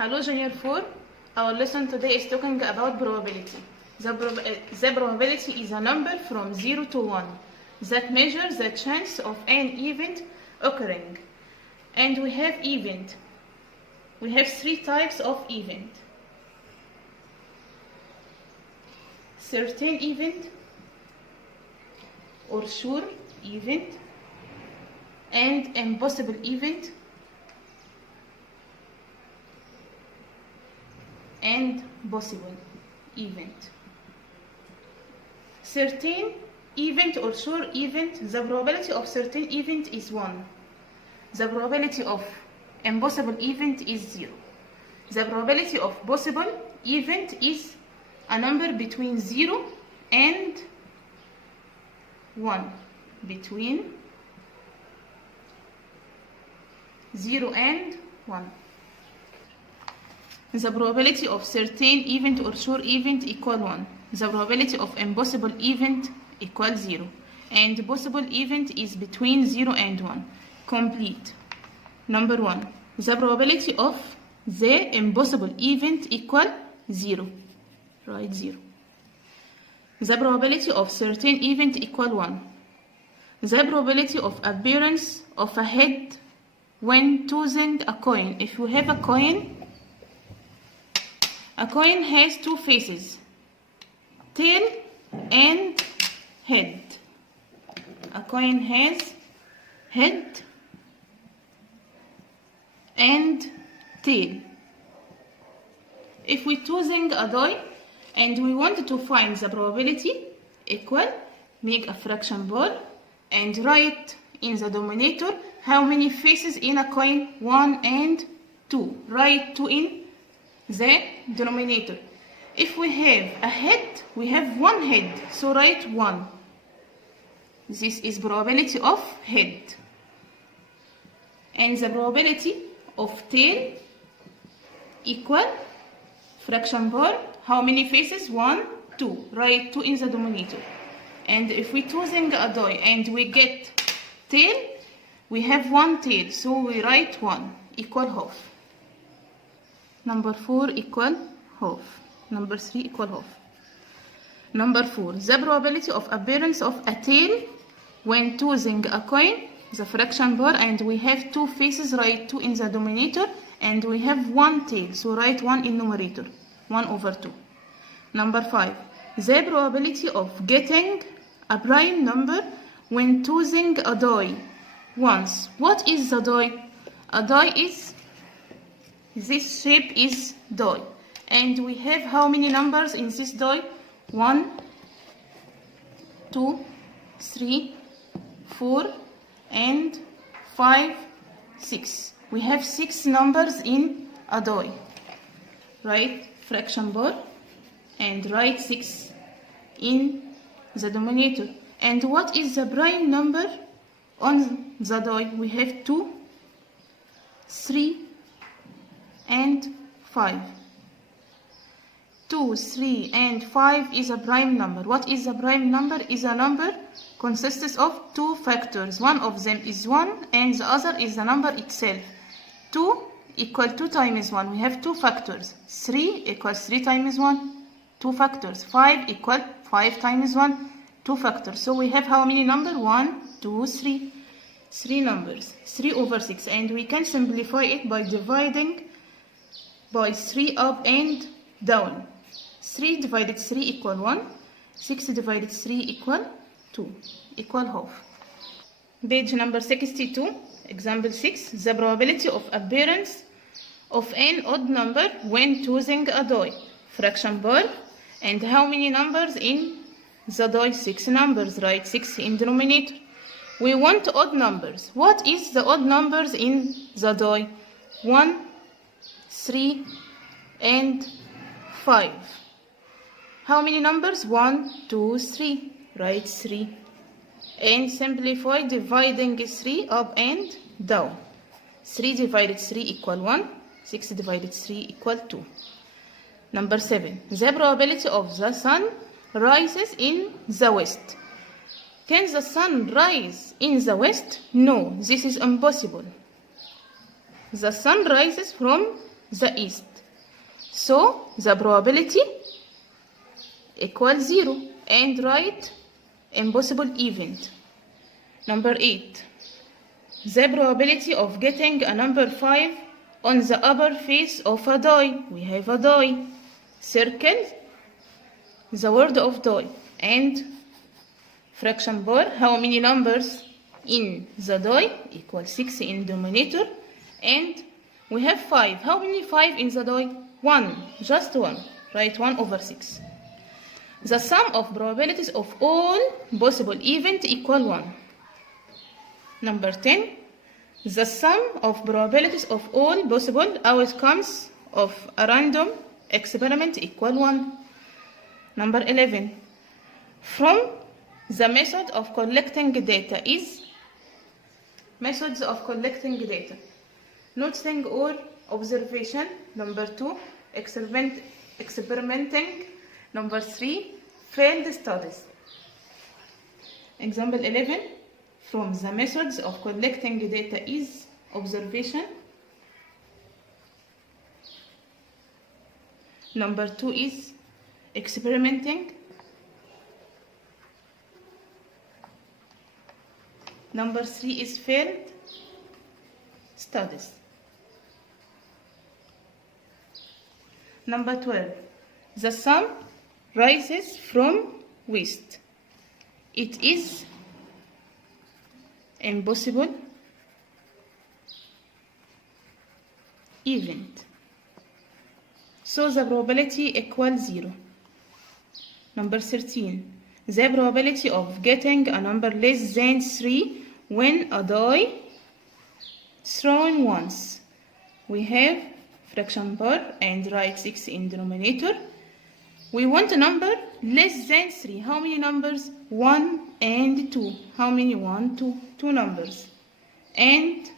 Hello Junior 4. Our lesson today is talking about probability. The probability is a number from 0 to 1 that measures the chance of an event occurring. And we have event. We have three types of event. Certain event or sure event and impossible event and possible event. Certain event or sure event, the probability of certain event is 1. The probability of impossible event is 0. The probability of possible event is a number between 0 and 1. Between 0 and 1. The probability of certain event or sure event equal 1. The probability of impossible event equal 0. And possible event is between 0 and 1. Complete. Number 1. The probability of the impossible event equal 0. Write 0. The probability of certain event equal 1. The probability of appearance of a head when tossing a coin. If you have a coin has two faces, tail and head. A coin has head and tail. If we're choosing a die and we want to find the probability equal, make a fraction ball and write in the denominator how many faces in a coin, 1 and 2. Write 2 in the denominator. If we have a head, we have one head, so write 1. This is probability of head. And the probability of tail equal fraction ball. How many faces? 1, 2. Write 2 in the denominator. And if we're choosing a die and we get tail, we have one tail, so we write 1 equal half. Number 4 equal half. Number 3 equal half. Number 4. The probability of appearance of a tail when choosing a coin, the fraction bar, and we have two faces, write 2 in the denominator, and we have one tail, so write 1 in numerator, 1 over 2. Number 5. The probability of getting a prime number when choosing a die once. What is the die? A die is, this shape is die. And we have how many numbers in this die? 1, 2, 3, 4, and 5, 6. We have 6 numbers in a die. Write fraction bar and write 6 in the denominator. And what is the prime number on the die? We have 2, 3, and 5. 2, 3, and 5 is a prime number. What is a prime number? Is a number consists of 2 factors. One of them is 1 and the other is the number itself. 2 equal 2 times 1. We have 2 factors. 3 equals 3 times 1. 2 factors. 5 equal 5 times 1. 2 factors. So we have how many numbers? 1, 2, 3. 3 numbers. 3 over 6. And we can simplify it by dividing by 3 up and down. 3 divided 3 equal 1. 6 divided 3 equal 2. Equal half. Page number 62. Example 6. The probability of appearance of an odd number when choosing a die. Fraction bar. And how many numbers in the die? 6 numbers. Write 6 in denominator. We want odd numbers. What is the odd numbers in the die? 1, 3, and 5. How many numbers? 1, 2, 3. Write 3. And simplify dividing 3 up and down. 3 divided 3 equal 1. 6 divided 3 equal 2. Number 7. The probability of the sun rises in the west. Can the sun rise in the west? No, this is impossible. The sun rises from the east. So the probability equals 0 and write impossible event. Number 8. The probability of getting a number 5 on the upper face of a die. We have a die. Circle the word of die and fraction bar. How many numbers in the die? Equals 6 in denominator, and we have 5. How many 5 in the die? 1, just 1. Write 1/6. The sum of probabilities of all possible events equal 1. Number 10. The sum of probabilities of all possible outcomes of a random experiment equal 1. Number 11. From the method of collecting data is methods of collecting data: noting or observation. Number 2, experimenting. Number 3, field studies. Example 11. From the methods of collecting data is observation. Number 2 is experimenting. Number 3 is field studies. Number 12. The sun rises from west. It is impossible event. So the probability equals 0. Number 13. The probability of getting a number less than 3 when a die thrown once. We have fraction bar and write 6 in denominator. We want a number less than 3. How many numbers? 1 and 2. How many? 1, 2. 2 numbers. And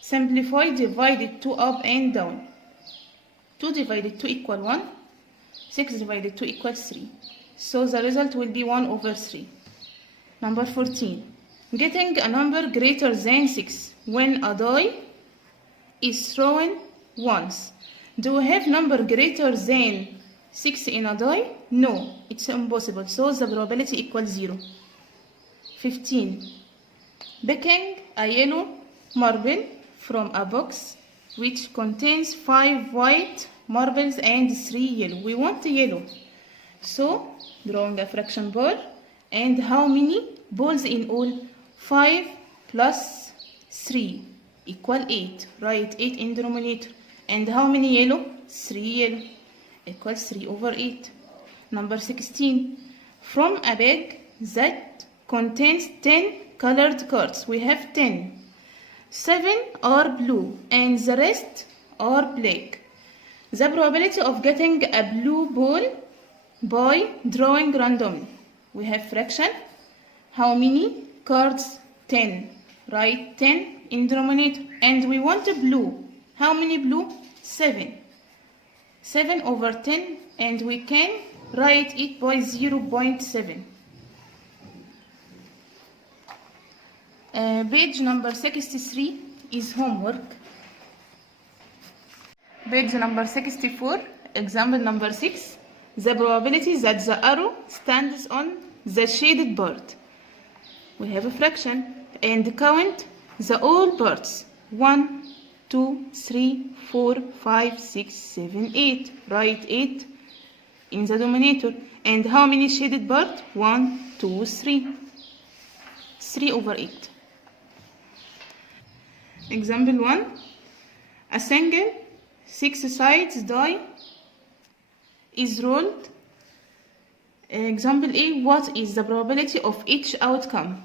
simplify, divided 2 up and down. 2 divided 2 equal 1. 6 divided 2 equals 3. So the result will be 1/3. Number 14. Getting a number greater than 6 when a die is thrown once. Do we have number greater than 6 in a die? No, it's impossible. So the probability equals 0. 15. Picking a yellow marble from a box which contains 5 white marbles and 3 yellow. We want yellow. So drawing a fraction bar, and how many balls in all? 5 plus 3 equal 8. Write 8 in denominator. And how many yellow? 3 yellow equals 3/8. Number 16. From a bag that contains 10 colored cards. We have 10. 7 are blue and the rest are black. The probability of getting a blue ball by drawing randomly. We have fraction. How many cards? 10. Write 10 in denominator. And we want a blue. How many blue? 7. 7/10, and we can write it by 0.7. Page number 63 is homework. Page number 64, example number 6. The probability that the arrow stands on the shaded part. We have a fraction and count the all parts. 1, 2, 3, 4, 5, 6, 7, 8. Write 8 in the denominator. And how many shaded parts? 1, 2, 3. 3/8. Example 1. A single 6 sides die is rolled. Example A. What is the probability of each outcome?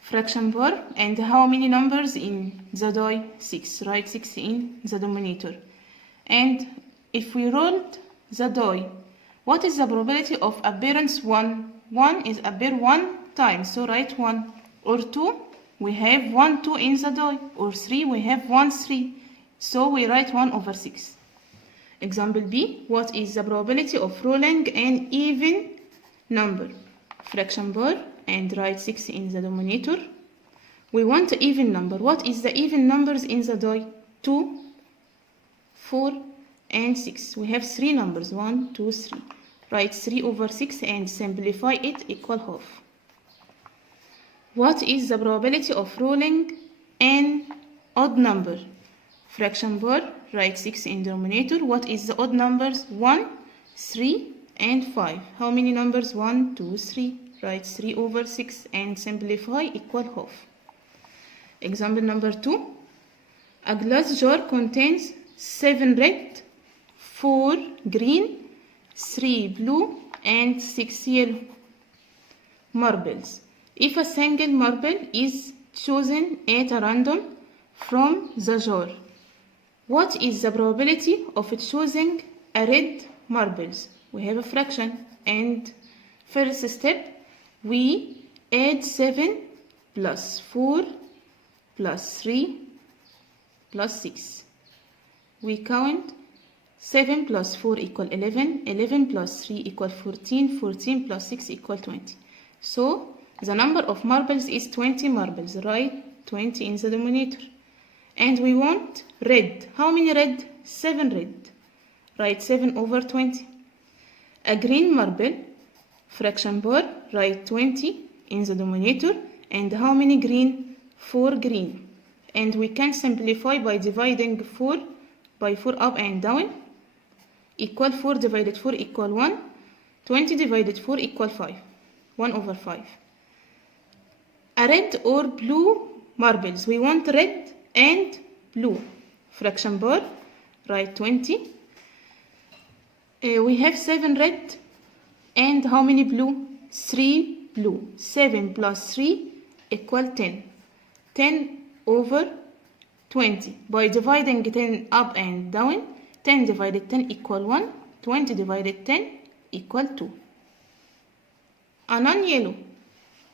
Fraction bar, and how many numbers in the die? 6. Write 6 in the denominator. And if we rolled the die, what is the probability of appearance? 1. 1 is appear 1 time, so write 1. Or 2, we have 1, 2 in the die. Or 3, we have 1, 3. So we write 1/6. Example B. What is the probability of rolling an even number? Fraction bar, and write 6 in the denominator. We want an even number. What is the even numbers in the die? 2, 4, and 6. We have 3 numbers, 1, 2, 3. Write 3 over 6 and simplify it equal half. What is the probability of ruling an odd number? Fraction bar, write 6 in denominator. What is the odd numbers? 1, 3, and 5. How many numbers? 1, 2, 3. Write 3 over 6 and simplify equal half. Example number 2. A glass jar contains 7 red, 4 green, 3 blue, and 6 yellow marbles. If a single marble is chosen at a random from the jar, what is the probability of choosing a red marbles? We have a fraction, and first step, we add 7 plus 4 plus 3 plus 6. We count 7 plus 4 equal 11, 11 plus 3 equal 14, 14 plus 6 equal 20. So the number of marbles is 20 marbles. Write 20 in the denominator. And we want red. How many red? 7 red. Write 7 over 20. A green marble, fraction bar, write 20 in the denominator. And how many green? 4 green. And we can simplify by dividing 4 by 4 up and down. Equal 4 divided 4 equal 1. 20 divided 4 equal 5. 1 over 5. A red or blue marbles. We want red and blue. Fraction bar, write 20. We have 7 red and how many blue? 3 blue. 7 plus 3 equal 10. 10 over 20. By dividing 10 up and down, 10 divided 10 equal 1. 20 divided 10 equal 2. A non-yellow.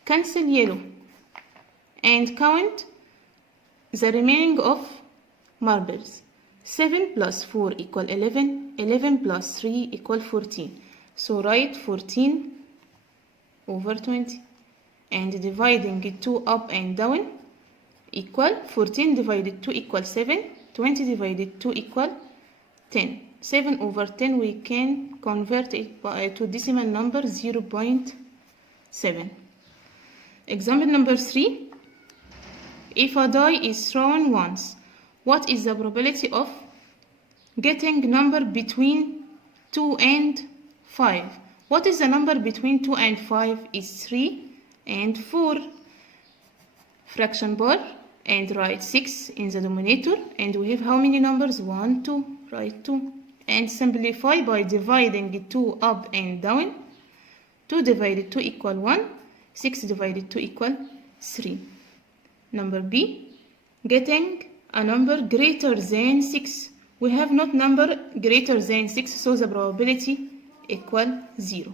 Cancel yellow. And count the remaining of marbles. 7 plus 4 equal 11. 11 plus 3 equal 14. So write 14 over 20. And dividing 2 up and down equal 14 divided 2 equal 7. 20 divided 2 equal 10. 7 over 10 we can convert it to decimal number 0.7. Example number 3. If a die is thrown once, what is the probability of getting number between 2 and 5? What is the number between 2 and 5? Is 3 and 4. Fraction bar and write 6 in the denominator. And we have how many numbers? 1, 2. Write 2. And simplify by dividing 2 up and down. 2 divided 2 equal 1. 6 divided 2 equal 3. Number B, getting a number greater than 6. We have not number greater than 6, so the probability equal 0.